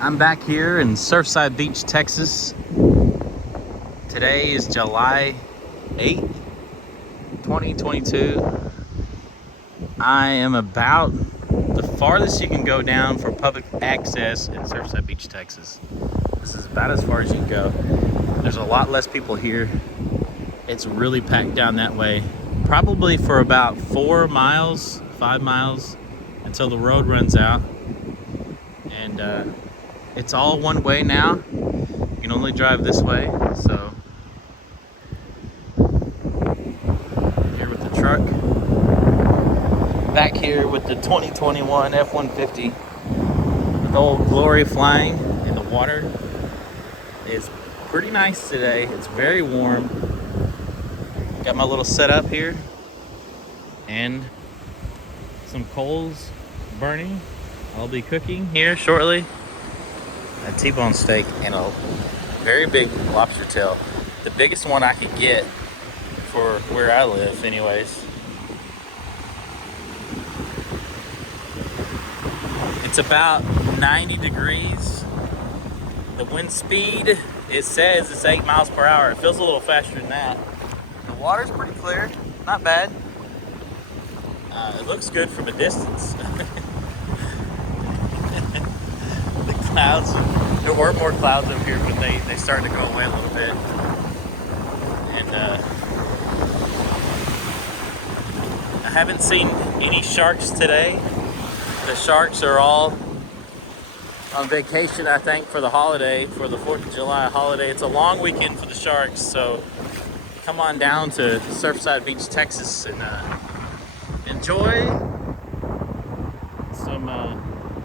I'm back here in Surfside Beach, Texas. Today is July 8th, 2022. I am about the farthest you can go down for public access in Surfside Beach, Texas. This is about as far as you can go. There's a lot less people here. It's really packed down that way. Probably for about 4 miles, 5 miles until the road runs out. And it's all one way now. You can only drive this way, so here with the truck. Back here with the 2021 F-150 with Old Glory flying in the water. It's pretty nice today. It's very warm. Got my little setup here and some coals burning. I'll be cooking here shortly. A T-bone steak and a very big lobster tail. The biggest one I could get for where I live anyways. It's about 90 degrees. The wind speed, it says it's 8 miles per hour. It feels a little faster than that. The water's pretty clear, not bad. It looks good from a distance. The clouds, there were more clouds up here, but they started to go away a little bit. And I haven't seen any sharks today. The sharks are all on vacation, I think, for the holiday, for the 4th of July holiday. It's a long weekend for the sharks, so come on down to Surfside Beach, Texas, and enjoy some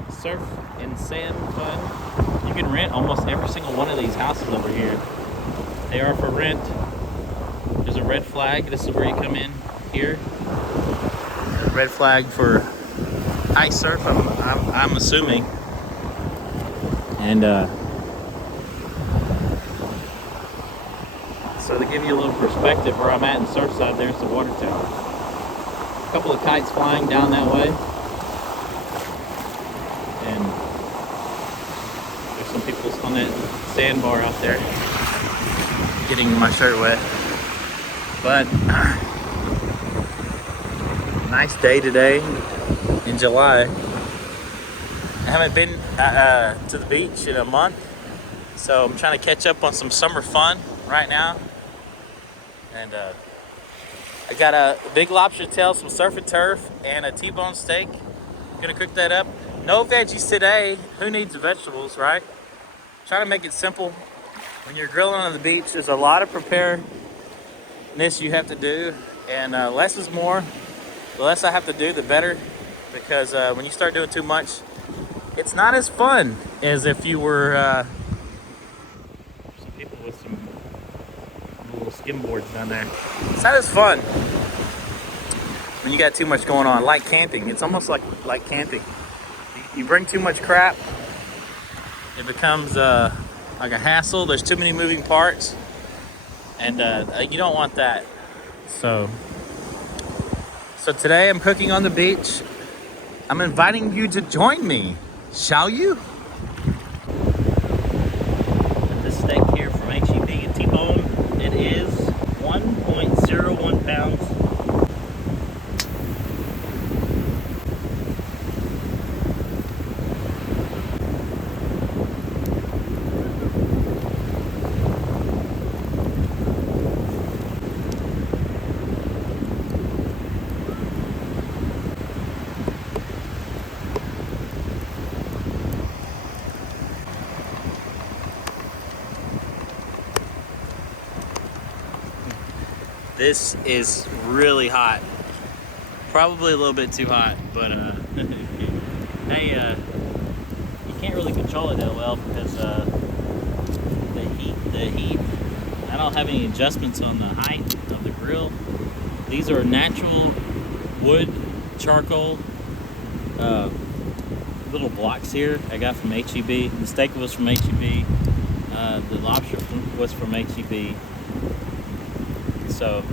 surf and sand fun. You can rent almost every single one of these houses over here. They are for rent. There's a red flag. This is where you come in here. There's a red flag for ice surf, I'm assuming. And so to give you a little perspective where I'm at in Surfside, there's the water tower. A couple of kites flying down that way. And there's some people on that sandbar out there getting my shirt wet. But nice day today in July. I haven't been to the beach in a month, so I'm trying to catch up on some summer fun right now. And I got a big lobster tail, some surf and turf, and a T-bone steak. Gonna cook that up. No veggies today. Who needs vegetables, right? Trying to make it simple. When you're grilling on the beach, there's a lot of preparedness you have to do, and less is more. The less I have to do, the better, because when you start doing too much, it's not as fun as if you were some people with some little skimboards down there. It's not as fun when you got too much going on, like camping. It's almost like camping. You bring too much crap, it becomes like a hassle. There's too many moving parts, and you don't want that. So today I'm cooking on the beach. I'm inviting you to join me. Shall you? This steak here from HEB and T-bone, it is 1.01 pounds. This is really hot. Probably a little bit too hot, but hey, you can't really control it that well because the heat. I don't have any adjustments on the height of the grill. These are natural wood charcoal little blocks here I got from HEB. The steak was from HEB. The lobster was from HEB. So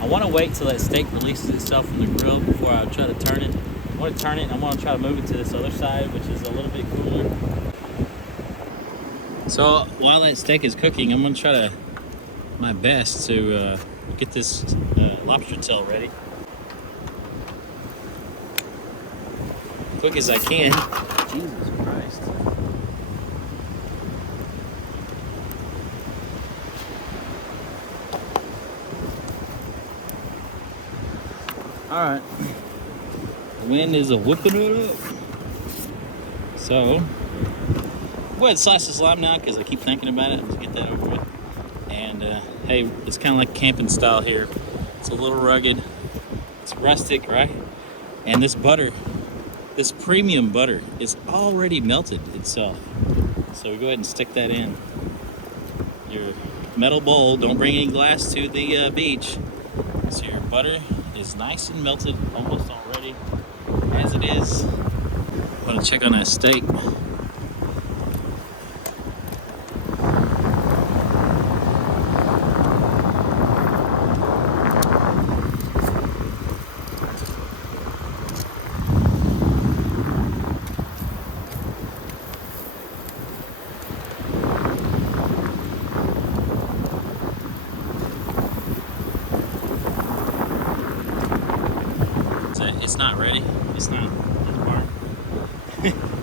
I want to wait till that steak releases itself from the grill before I try to turn it. going to turn it and I'm going to try to move it to this other side, which is a little bit cooler. So while that steak is cooking, I'm going to try to my best to get this lobster tail ready. Quick as I can. Jesus Christ. Alright. The wind is whipping it up. So, go ahead and slice this lime now because I keep thinking about it. Let's get that over with. And hey, it's kind of like camping style here. It's a little rugged. It's rustic, right? And this butter, this premium butter, is already melted itself. So we go ahead and stick that in your metal bowl. Don't bring any glass to the beach. So your butter is nice and melted almost already as it is. I'm gonna check on that steak. It's not ready. It's burned.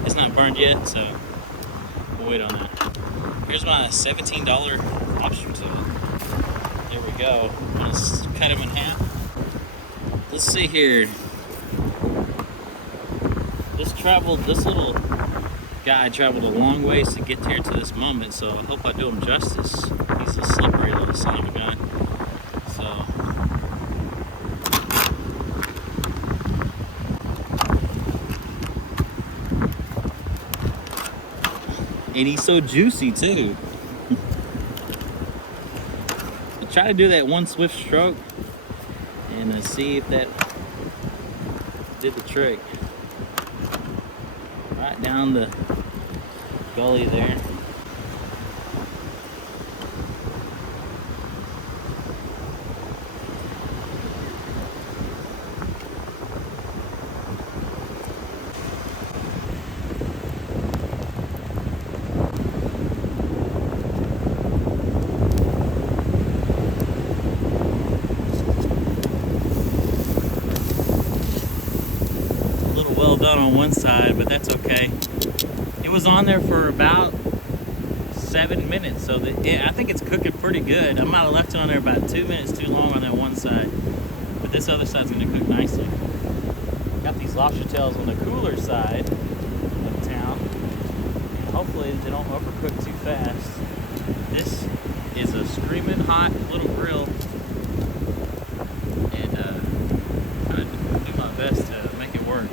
It's not burned yet, so we'll wait on that. Here's my $17 lobster tail. There we go. I'm gonna cut him in half. Let's see here. This little guy traveled a long ways to get here to this moment, so I hope I do him justice. He's a slippery little son of a gun. So. And he's so juicy too. I try to do that one swift stroke and see if that did the trick. Right down the gully there. Well done on one side, but that's okay. It was on there for about 7 minutes, so I think it's cooking pretty good. I might have left it on there about 2 minutes too long on that one side, but this other side's gonna cook nicely. Got these lobster tails on the cooler side of town, and hopefully they don't overcook too fast. This is a screaming hot little grill, and I'm gonna do my best to make it work.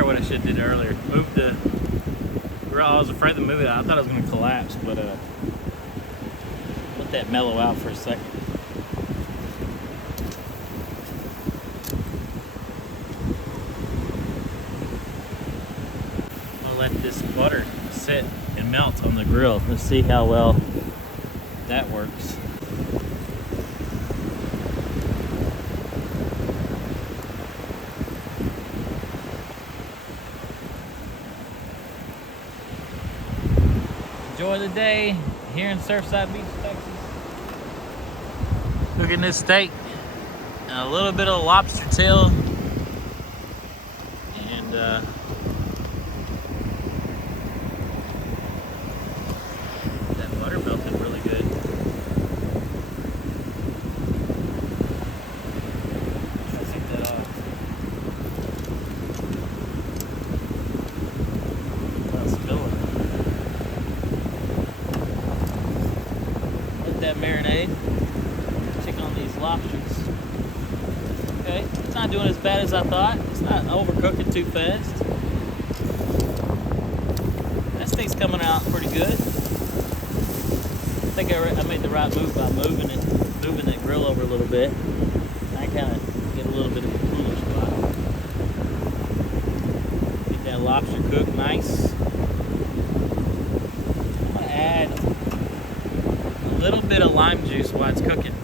What I should have did earlier. Moved the grill. I was afraid to move it. I thought it was going to collapse, but let that mellow out for a second. I'll let this butter sit and melt on the grill. Let's see how well that works. Enjoy the day here in Surfside Beach, Texas. Cooking this steak and a little bit of lobster tail, and that butter melted really good. Let's take that off. Well, spilling. Let that marinade. Check on these lobsters. Okay, it's not doing as bad as I thought. It's not overcooking too fast. That thing's coming out pretty good. I think I made the right move by moving the grill over a little bit. I kind of get a little bit of a cooler spot. Get that lobster cooked nice. I'm gonna add a little bit of lime juice while it's cooking.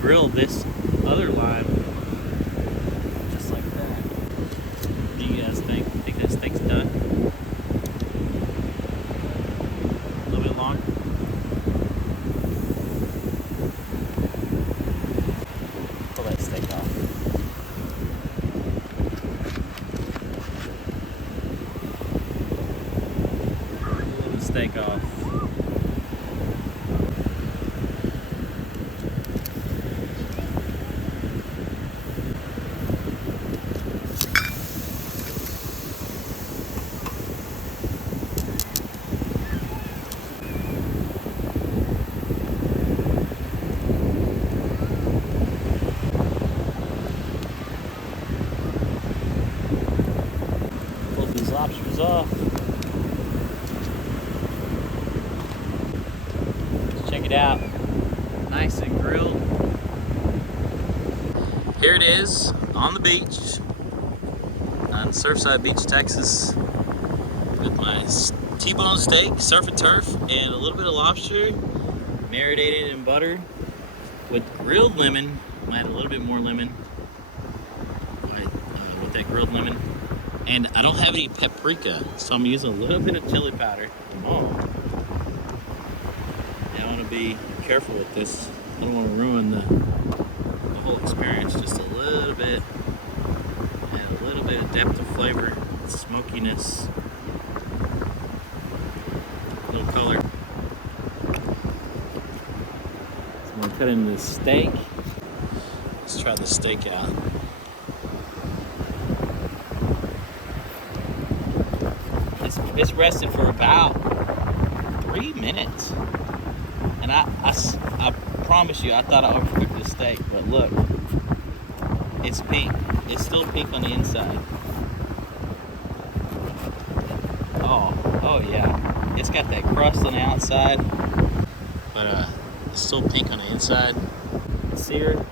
Grill this other lime just like that. What do you guys think? Think this thing's done? A little bit longer? Pull that steak off. Pull the steak off. Lobsters off. Let's check it out. Nice and grilled. Here it is on the beach on Surfside Beach, Texas, with my T-bone steak, surf and turf, and a little bit of lobster, marinated in butter with grilled lemon. Might add a little bit more lemon with that grilled lemon. And I don't have any paprika, so I'm using a little bit of chili powder. Oh. I want to be careful with this. I don't want to ruin the whole experience. Just a little bit. And a little bit of depth of flavor, smokiness, a little color. So I'm going to cut into the steak. Let's try the steak out. It's rested for about 3 minutes, and I promise you, I thought I overcooked the steak, but look, it's pink. It's still pink on the inside. Oh yeah, it's got that crust on the outside, but it's still pink on the inside. Seared.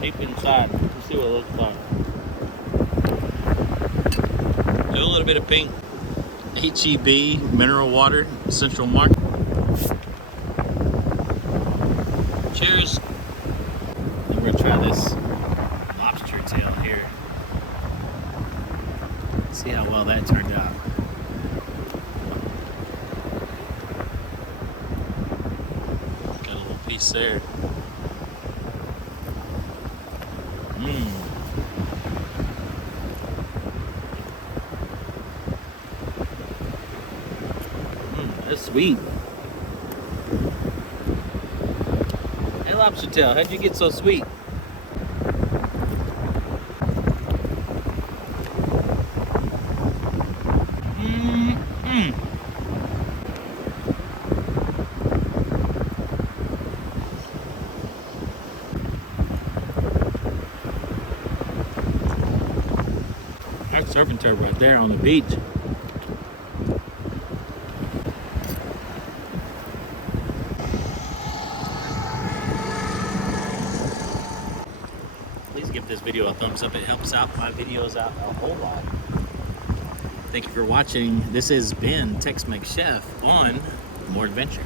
Deep inside. Let's see what it looks like. Do a little bit of pink HEB mineral water, Central Market. Cheers. And we're gonna try this lobster tail here. See how well that turned out. Got a little piece there. That's sweet. Hey, lobster tail, how'd you get so sweet? That's surfing turf right there on the beach. Please give this video a thumbs up. It helps out my videos out a whole lot. Thank you for watching. This has been Tex-Mex Chef on More Adventure.